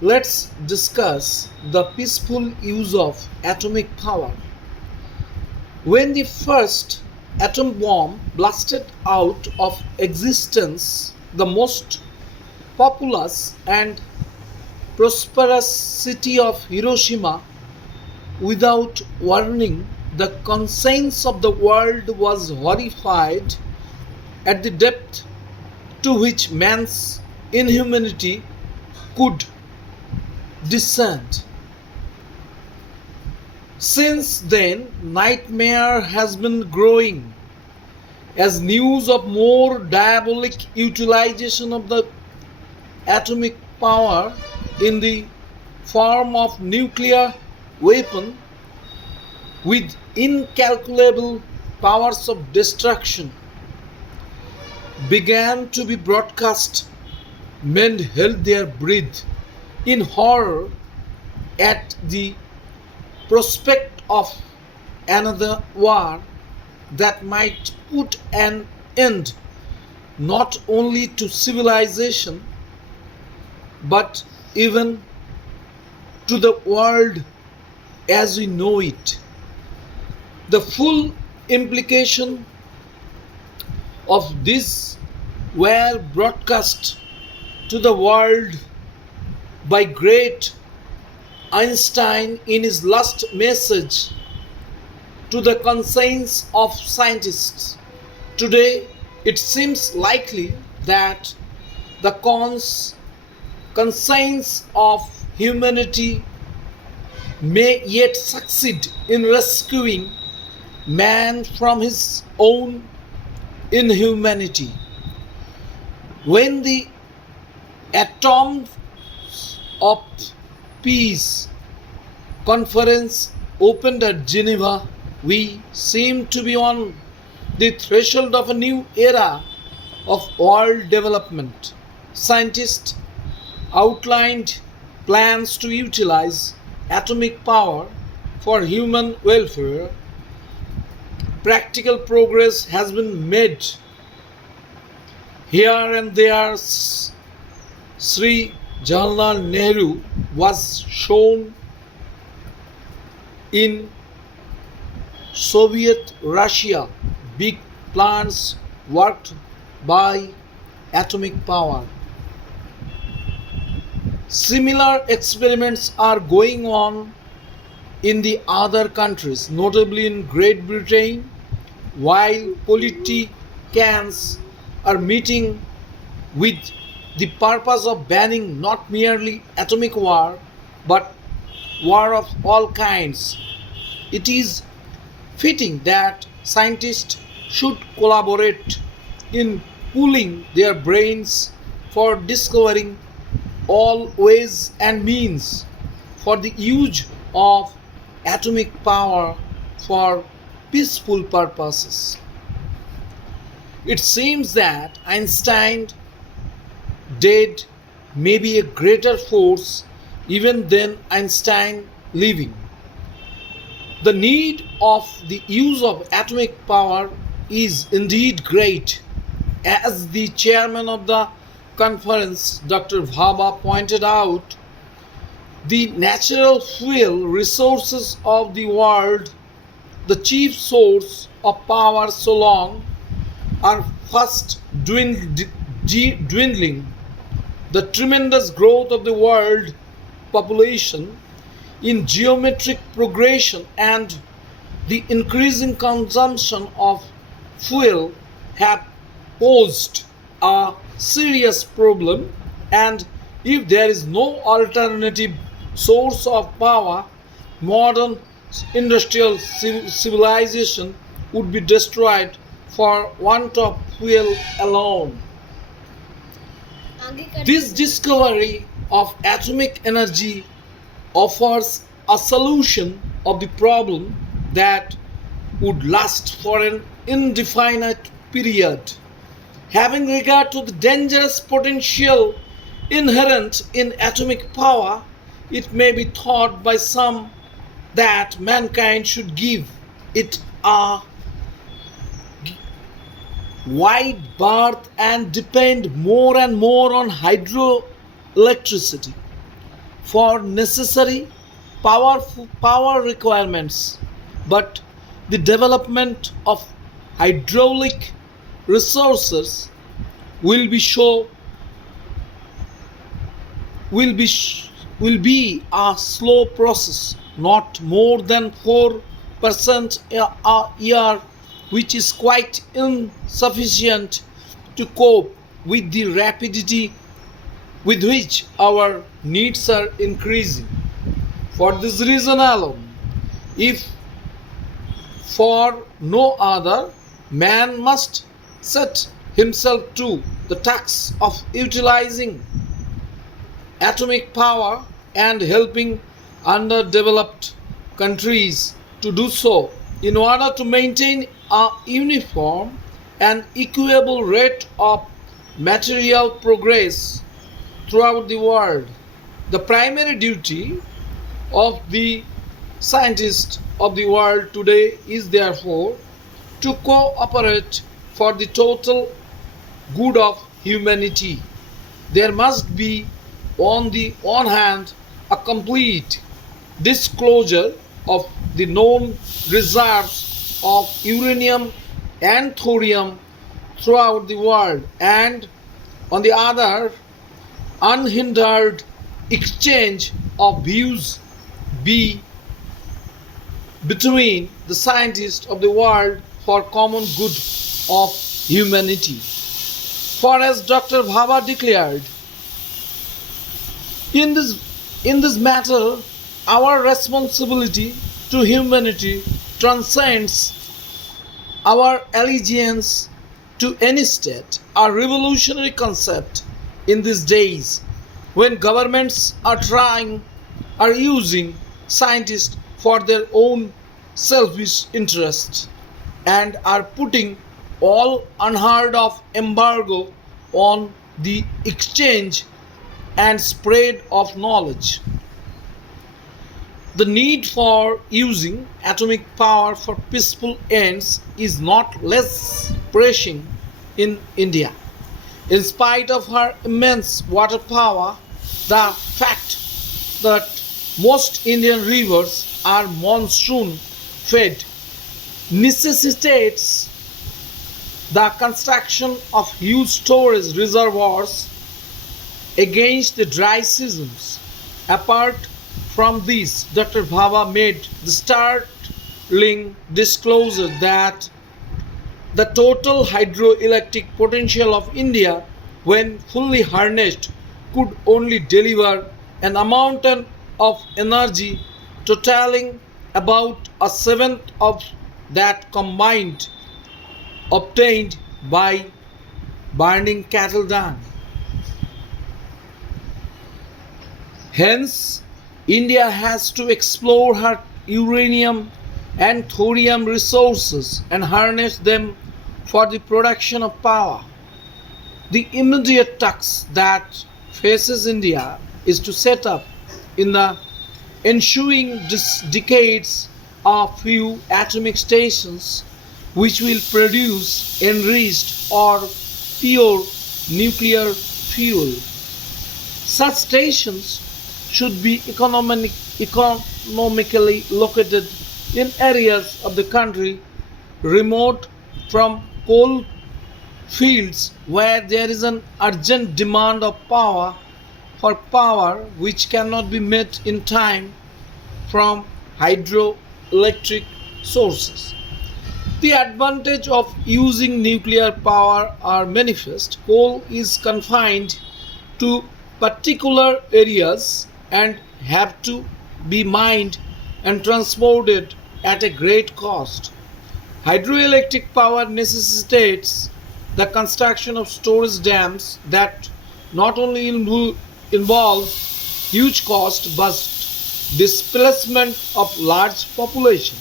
Let's discuss the peaceful use of atomic power. When the first atom bomb blasted out of existence, the most populous and prosperous city of Hiroshima, without warning, the conscience of the world was horrified at the depth to which man's inhumanity could descend. Since then, nightmare has been growing as news of more diabolic utilization of the atomic power in the form of nuclear weapon with incalculable powers of destruction began to be broadcast. Men held their breath in horror at the prospect of another war that might put an end not only to civilization but even to the world as we know it. The full implication of this were broadcast to the world by great Einstein in his last message to the conscience of scientists. Today, it seems likely that the conscience of humanity may yet succeed in rescuing man from his own inhumanity. When the atoms of peace conference opened at Geneva, we seem to be on the threshold of a new era of world development. Scientists outlined plans to utilize atomic power for human welfare. Practical progress has been made here and there. Sri Jawaharlal Nehru was shown in Soviet Russia big plants worked by atomic power. Similar experiments are going on in the other countries, notably in Great Britain, while politicians are meeting with the purpose of banning not merely atomic war but war of all kinds. It is fitting that scientists should collaborate in pooling their brains for discovering all ways and means for the use of atomic power for peaceful purposes. It seems that Einstein dead may be a greater force even than Einstein living. The need of the use of atomic power is indeed great. As the chairman of the conference, Dr. Bhabha, pointed out, the natural fuel resources of the world, the chief source of power so long, are fast dwindling. The tremendous growth of the world population in geometric progression and the increasing consumption of fuel have posed a serious problem, and if there is no alternative source of power, modern industrial civilization would be destroyed for want of fuel alone. This discovery of atomic energy offers a solution of the problem that would last for an indefinite period. Having regard to the dangerous potential inherent in atomic power, it may be thought by some that mankind should give it a wide berth and depend more and more on hydroelectricity. for necessary power requirements, but the development of hydraulic resources will be show will be sh- will be a slow process, not more than 4% a year, which is quite insufficient to cope with the rapidity with which our needs are increasing. For this reason alone, if for no other, man must set himself to the task of utilizing atomic power and helping underdeveloped countries to do so in order to maintain a uniform and equable rate of material progress throughout the world. The primary duty of the scientists of the world today is therefore to cooperate for the total good of humanity. There must be, on the one hand, a complete disclosure of the known reserves of uranium and thorium throughout the world, and on the other, unhindered exchange of views be between the scientists of the world for common good of humanity. For as Dr. Bhabha declared, in this matter, our responsibility to humanity transcends our allegiance to any state, a revolutionary concept in these days when governments are using scientists for their own selfish interest and are putting all unheard of embargo on the exchange and spread of knowledge. The need for using atomic power for peaceful ends is not less pressing in India. In spite of her immense water power, the fact that most Indian rivers are monsoon fed necessitates the construction of huge storage reservoirs against the dry seasons. Apart from this, Dr. Bhabha made the startling disclosure that the total hydroelectric potential of India, when fully harnessed, could only deliver an amount of energy totaling about a seventh of that combined obtained by burning cattle dung. Hence, India has to explore her uranium and thorium resources and harness them for the production of power. The immediate task that faces India is to set up in the ensuing decades a few atomic stations which will produce enriched or pure nuclear fuel. Such stations should be economically located in areas of the country remote from coal fields where there is an urgent demand of power which cannot be met in time from hydroelectric sources. The advantage of using nuclear power are manifest. Coal is confined to particular areas and have to be mined and transported at a great cost. Hydroelectric power necessitates the construction of storage dams that not only involve huge cost but displacement of large population.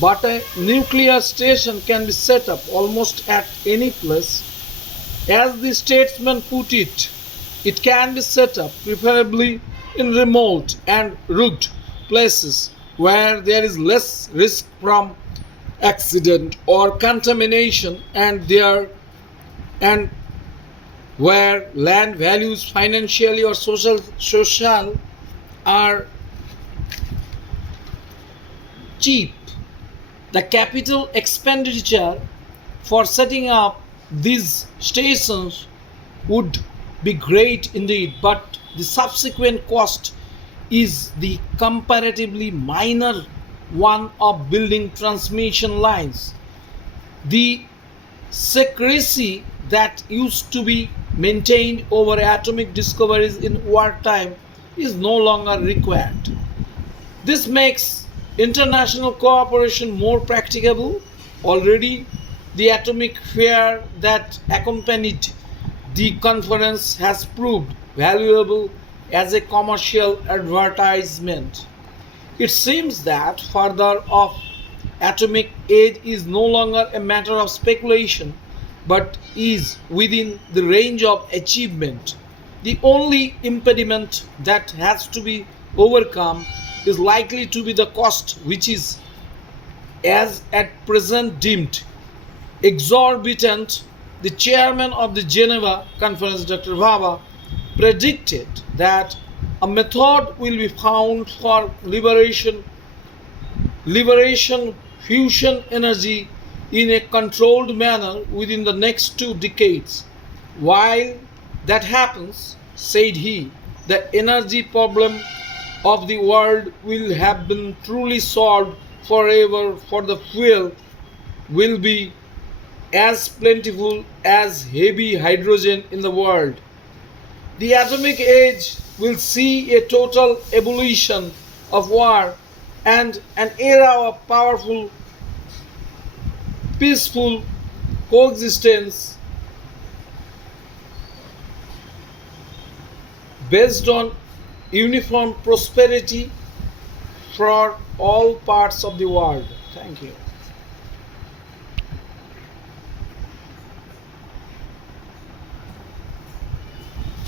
But a nuclear station can be set up almost at any place. As the statesman put it, it can be set up preferably in remote and rugged places where there is less risk from accident or contamination and where land values financially or social are cheap. The capital expenditure for setting up these stations would be great indeed, but the subsequent cost is the comparatively minor one of building transmission lines. The secrecy that used to be maintained over atomic discoveries in wartime is no longer required. This makes international cooperation more practicable. Already, the atomic fair that accompanied the conference has proved valuable as a commercial advertisement. It seems that further off atomic age is no longer a matter of speculation but is within the range of achievement. The only impediment that has to be overcome is likely to be the cost, which is, as at present, deemed exorbitant. The chairman of the Geneva Conference, Dr. Bhabha, predicted that a method will be found for liberation fusion energy in a controlled manner within the next 2 decades. While that happens, said he, the energy problem of the world will have been truly solved forever, for the fuel will be as plentiful as heavy hydrogen in the world. The atomic age will see a total abolition of war and an era of powerful, peaceful coexistence based on uniform prosperity for all parts of the world. Thank you.